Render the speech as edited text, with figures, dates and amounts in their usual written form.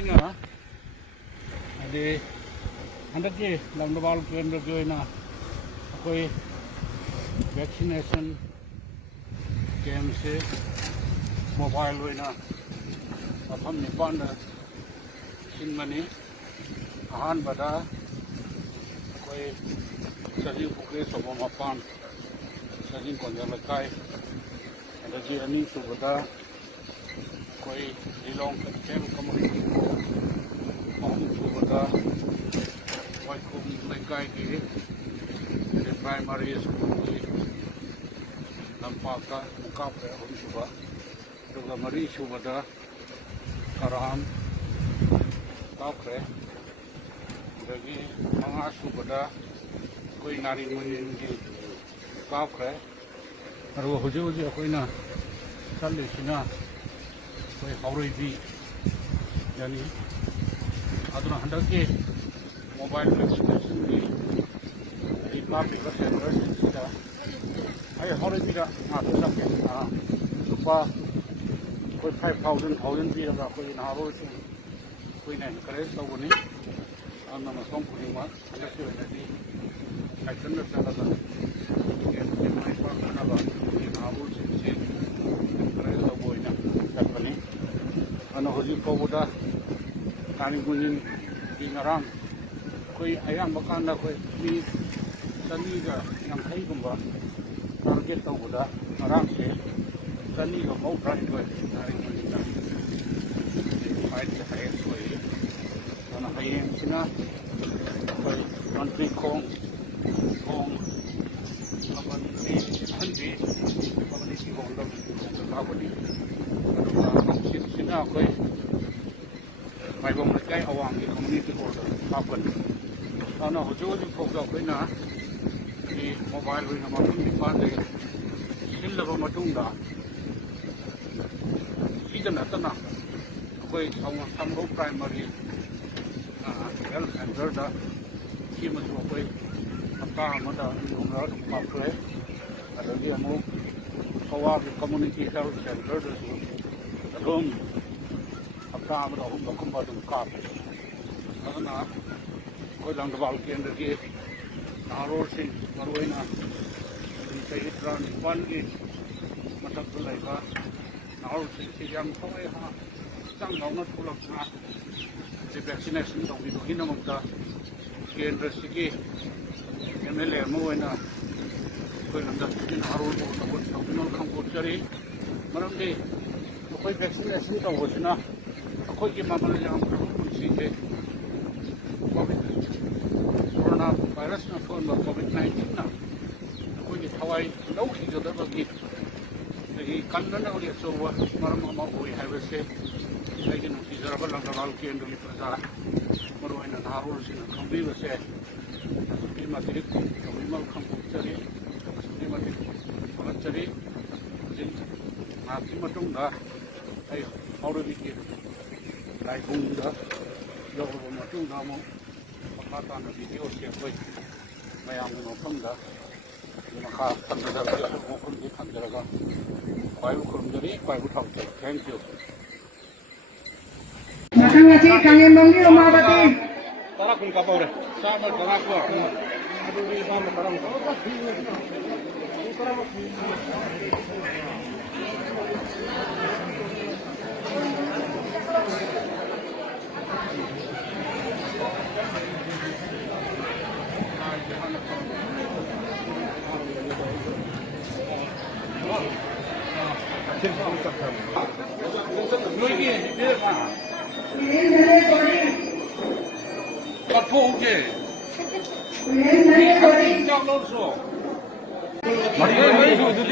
ꯑꯩꯅ ꯍꯥꯏꯗꯤ ꯍꯟꯗꯛꯀꯤ ꯂꯝꯗꯕꯥꯜ ꯀꯦꯟꯗ꯭ꯔꯒꯤ ꯑꯣꯏꯅ ꯑꯩꯈꯣꯏ ꯚꯦꯛꯁꯤꯅꯦꯁꯟ ꯀꯦꯝꯞꯁꯦ ꯃꯣꯕꯥꯏꯜ ꯑꯣꯏꯅ ꯃꯐꯝ 9ꯗ ꯁꯤꯟꯕꯅꯤ꯫ ꯑꯍꯥꯟꯕꯗ ꯑꯩꯈꯣꯏ ꯆꯍꯤ ꯄꯨꯈ꯭ꯔꯤ ꯑꯆꯧꯕ ꯃꯄꯥꯟ ꯆꯍꯤ ꯀꯣꯟꯖꯦꯜ ꯂꯩꯀꯥꯏ, ꯑꯗꯒꯤ ꯑꯅꯤꯁꯨꯕꯗ ꯑꯩꯈꯣꯏ ꯂꯤꯂꯣꯡ ꯀꯩꯊꯦꯜ ꯀꯝꯃꯨꯅꯤꯇꯤ ꯍꯣꯜ, ꯑꯍꯨꯝꯁꯨꯕꯗ ꯋꯥꯏꯈꯣꯝ ꯂꯩꯀꯥꯏꯒꯤ ꯄ꯭ꯔꯥꯏꯃꯥꯔꯤ ꯁ꯭ꯀꯨꯜꯒꯤ ꯂꯝꯄꯥꯛꯇ ꯑꯃꯨꯛ ꯀꯥꯞꯈ꯭ꯔꯦ ꯑꯍꯨꯝꯁꯨꯕ, ꯑꯗꯨꯒ ꯃꯔꯤꯁꯨꯕꯗ ꯀꯔꯥꯝ ꯀꯥꯞꯈ꯭ꯔꯦ, ꯑꯗꯒꯤ ꯃꯉꯥꯁꯨꯕꯗ ꯑꯩꯈꯣꯏ ꯅꯥꯔꯤꯃꯌꯨꯝꯒꯤ ꯀꯥꯞꯈ꯭ꯔꯦ꯫ ꯑꯗꯨꯒ ꯍꯧꯖꯤꯛ ꯑꯩꯈꯣꯏꯅ ꯆꯠꯂꯤꯁꯤꯅ ꯑꯩꯈꯣꯏ ꯍꯥꯎꯔꯩꯕꯤ ꯌꯥꯅꯤ꯫ ꯑꯗꯨꯅ ꯍꯟꯗꯛꯀꯤ ꯃꯣꯕꯥꯏꯜ ꯚꯦꯛꯁꯤꯅꯦꯁꯟꯒꯤ ꯀꯥꯞꯄꯤꯕ ꯁꯦꯟꯇꯔꯁꯤꯡꯁꯤꯗ ꯑꯩ ꯍꯥꯎꯔꯩꯕꯤꯗ ꯉꯥꯛꯇ ꯆꯠꯀꯦ꯫ ꯂꯨꯄꯥ ꯑꯩꯈꯣꯏ 5,000 ꯄꯤꯔꯒ ꯑꯩꯈꯣꯏꯒꯤ ꯅꯍꯥꯔꯣꯜꯁꯤꯡ ꯑꯩꯈꯣꯏꯅ ꯑꯦꯟꯀꯔꯦꯖ ꯇꯧꯕꯅꯤ꯫ ꯑꯗꯨꯅ ꯃꯐꯝ ꯈꯨꯗꯤꯡꯃꯛ ꯍꯟꯗꯛꯀꯤ ꯑꯣꯏꯅꯗꯤ ꯁꯥꯏꯀꯜꯗ ꯆꯠꯂꯒ ꯃꯥꯏ ꯄꯥꯛꯅꯅꯕ ꯑꯩꯈꯣꯏꯒꯤ ꯅꯍꯥꯔꯣꯜꯁꯤꯡꯁꯤ ꯑꯦꯟꯀꯔꯦꯖ ꯇꯧꯕ ꯑꯣꯏꯅ ꯆꯠꯄꯅꯤ꯫ ꯑꯗꯨꯅ ꯍꯧꯖꯤꯛ ꯐꯥꯎꯕꯗ ꯅꯥꯔꯤꯃꯌꯨꯝꯒꯤ ꯉꯔꯥꯡ ꯑꯩꯈꯣꯏ ꯑꯌꯥꯝꯕ ꯀꯥꯟꯗ ꯑꯩꯈꯣꯏ ꯃꯤ 150ꯒꯨꯝꯕ ꯇꯥꯔꯒꯦꯠ ꯇꯧꯕꯗ ꯉꯔꯥꯡꯁꯦ 132 ꯅꯥꯔꯤꯃꯌꯨꯝꯗ ꯈ꯭ꯋꯥꯏꯗꯒꯤ ꯍꯥꯏꯌꯦꯁ ꯑꯣꯏꯔꯤ꯫ ꯑꯗꯨꯅ ꯍꯌꯦꯡꯁꯤꯅ ꯑꯩꯈꯣꯏ ꯃꯟꯇ꯭ꯔꯤꯈꯣꯡ ꯀꯝꯃꯨꯅꯤꯇꯤ ꯍꯣꯜꯗ ꯀꯥꯞꯀꯅꯤ꯫ ꯑꯗꯨꯒ ꯍꯪꯆꯤꯠꯁꯤꯅ ꯑꯩꯈꯣꯏ ꯃꯥꯏꯕꯝ ꯂꯩꯀꯥꯏ ꯑꯋꯥꯡꯒꯤ ꯀꯝꯃꯨꯅꯤꯇꯤ ꯍꯣꯜꯗ ꯀꯥꯞꯀꯅꯤ꯫ ꯑꯗꯨꯅ ꯍꯧꯖꯤꯛ ꯐꯥꯎꯗ ꯑꯩꯈꯣꯏꯅ ꯃꯣꯕꯥꯏꯜ ꯑꯣꯏꯅ ꯃꯐꯝ 9ꯗꯒꯤ ꯁꯤꯜꯂꯕ ꯃꯇꯨꯡꯗ ꯁꯤꯗ ꯅꯠꯇꯅ ꯑꯩꯈꯣꯏ ꯁꯝꯕꯧ ꯄ꯭ꯔꯥꯏꯃꯥꯔꯤ ꯍꯦꯜꯊ ꯁꯦꯟꯇꯔꯗ ꯁꯤꯃꯁꯨ ꯑꯩꯈꯣꯏ ꯍꯞꯇꯥ ꯑꯃꯗ 2-3 ꯑꯗꯨꯝ ꯀꯥꯞꯈ꯭ꯔꯦ꯫ ꯑꯗꯒꯤ ꯑꯃꯨꯛ ꯀꯋꯥꯒꯤ ꯀꯝꯃꯨꯅꯤꯇꯤ ꯍꯦꯜꯊ ꯁꯦꯟꯇꯔꯗꯁꯨ ꯑꯗꯨꯝ ꯍꯞꯇꯥ ꯑꯃꯗ 3-4ꯀꯨꯝꯕ ꯑꯗꯨꯝ ꯀꯥꯞꯄꯦ꯫ ꯑꯗꯨꯅ ꯑꯩꯈꯣꯏ ꯂꯝꯗꯕꯥꯜ ꯀꯦꯟꯗ꯭ꯔꯒꯤ ꯅꯍꯥꯔꯣꯜꯁꯤꯡ ꯃꯔꯨꯑꯣꯏꯅ ꯆꯍꯤ 19ꯒꯤ ꯃꯊꯛꯇ ꯂꯩꯕ ꯅꯍꯥꯔꯣꯜꯁꯤꯡꯁꯤ ꯌꯥꯝ ꯊꯋꯥꯏ ꯍꯛꯆꯥꯡ ꯌꯥꯎꯅ ꯊꯣꯛꯂꯛꯇꯨꯅ ꯚꯦꯛꯁꯤꯅꯦꯁꯟ ꯇꯧꯕꯤꯕꯒꯤꯗꯃꯛꯇ ꯀꯦꯟꯗ꯭ꯔꯁꯤꯒꯤ MLA ꯑꯃ ꯑꯣꯏꯅ ꯑꯩꯈꯣꯏ ꯂꯝꯗꯝꯁꯤꯒꯤ ꯅꯍꯥꯔꯣꯜꯕꯨ ꯇꯧꯕꯤꯅꯕ ꯈꯪꯗꯣꯛꯆꯔꯤ꯫ ꯃꯔꯝꯗꯤ ꯑꯩꯈꯣꯏ ꯚꯦꯛꯁꯤꯅꯦꯁꯟ ꯇꯧꯕꯁꯤꯅ ꯑꯩꯈꯣꯏꯒꯤ ꯃꯃꯜ ꯌꯥꯝꯈ꯭ꯔꯕ ꯄꯨꯟꯁꯤꯁꯦ ꯀꯣꯔꯣꯅꯥ ꯚꯥꯏꯔꯁꯅ ꯊꯣꯛꯍꯟꯕ COVID-19ꯅ ꯑꯩꯈꯣꯏꯒꯤ ꯊꯋꯥꯏ ꯂꯧꯈꯤꯒꯗꯕꯒꯤ ꯑꯗꯒꯤ ꯀꯟꯅꯅꯕꯒꯤ ꯑꯆꯧꯕ ꯃꯔꯝ ꯑꯃ ꯑꯣꯏ ꯍꯥꯏꯕꯁꯦ ꯑꯩꯒꯤ ꯅꯨꯡꯁꯤꯖꯔꯕ ꯂꯝꯗꯕꯥꯜ ꯀꯦꯟꯗ꯭ꯔꯒꯤ ꯄ꯭ꯔꯖꯥ ꯃꯔꯨꯑꯣꯏꯅ ꯅꯍꯥꯔꯣꯜꯁꯤꯡꯅ ꯈꯪꯕꯤꯕꯁꯦ ꯑꯁꯨꯛꯀꯤ ꯃꯇꯤꯛ ꯇꯧꯕꯤꯃꯜ ꯈꯪꯗꯣꯛꯆꯔꯤ, ꯑꯁꯨꯛꯀꯤ ꯃꯇꯤꯛ ꯊꯥꯒꯠꯆꯔꯤ꯫ ꯍꯧꯖꯤꯛ ꯉꯥꯏꯍꯥꯛꯀꯤ ꯃꯇꯨꯡꯗ ꯑꯩ ꯍꯥꯎꯔꯩꯕꯤꯒꯤ ꯂꯥꯏꯕꯨꯡꯗ ꯌꯧꯔꯕ ꯃꯇꯨꯡꯗ ꯑꯃꯨꯛ ꯃꯈꯥ ꯇꯥꯅ ꯚꯤꯗꯤꯑꯣꯁꯤ ꯑꯩꯈꯣꯏ ꯃꯌꯥꯝꯒꯤ ꯃꯐꯝꯗ ꯃꯈꯥ ꯊꯝꯖꯔꯒ ꯃꯐꯝꯗꯤ ꯊꯝꯖꯔꯒ ꯈ꯭ꯋꯥꯏꯕꯨ ꯈꯨꯔꯨꯝꯖꯔꯤ, ꯈ꯭ꯋꯥꯏꯕꯨ ꯊꯥꯒꯠꯆꯔꯤ꯫ Thank you. ꯃꯊꯪ ꯑꯁꯤ ꯀꯪꯂꯦꯟꯕꯝꯒꯤ ꯎꯃꯥꯕꯇꯤ 10 ꯀꯨꯟ ꯀꯥꯞꯄꯧꯔꯦ꯫ ꯆꯥꯝꯃ 10 ꯀꯣ ꯑꯗꯨꯗꯤ ꯆꯥꯝꯃ 10 너희기 카톡에 인장 넣었어. 머리 어디?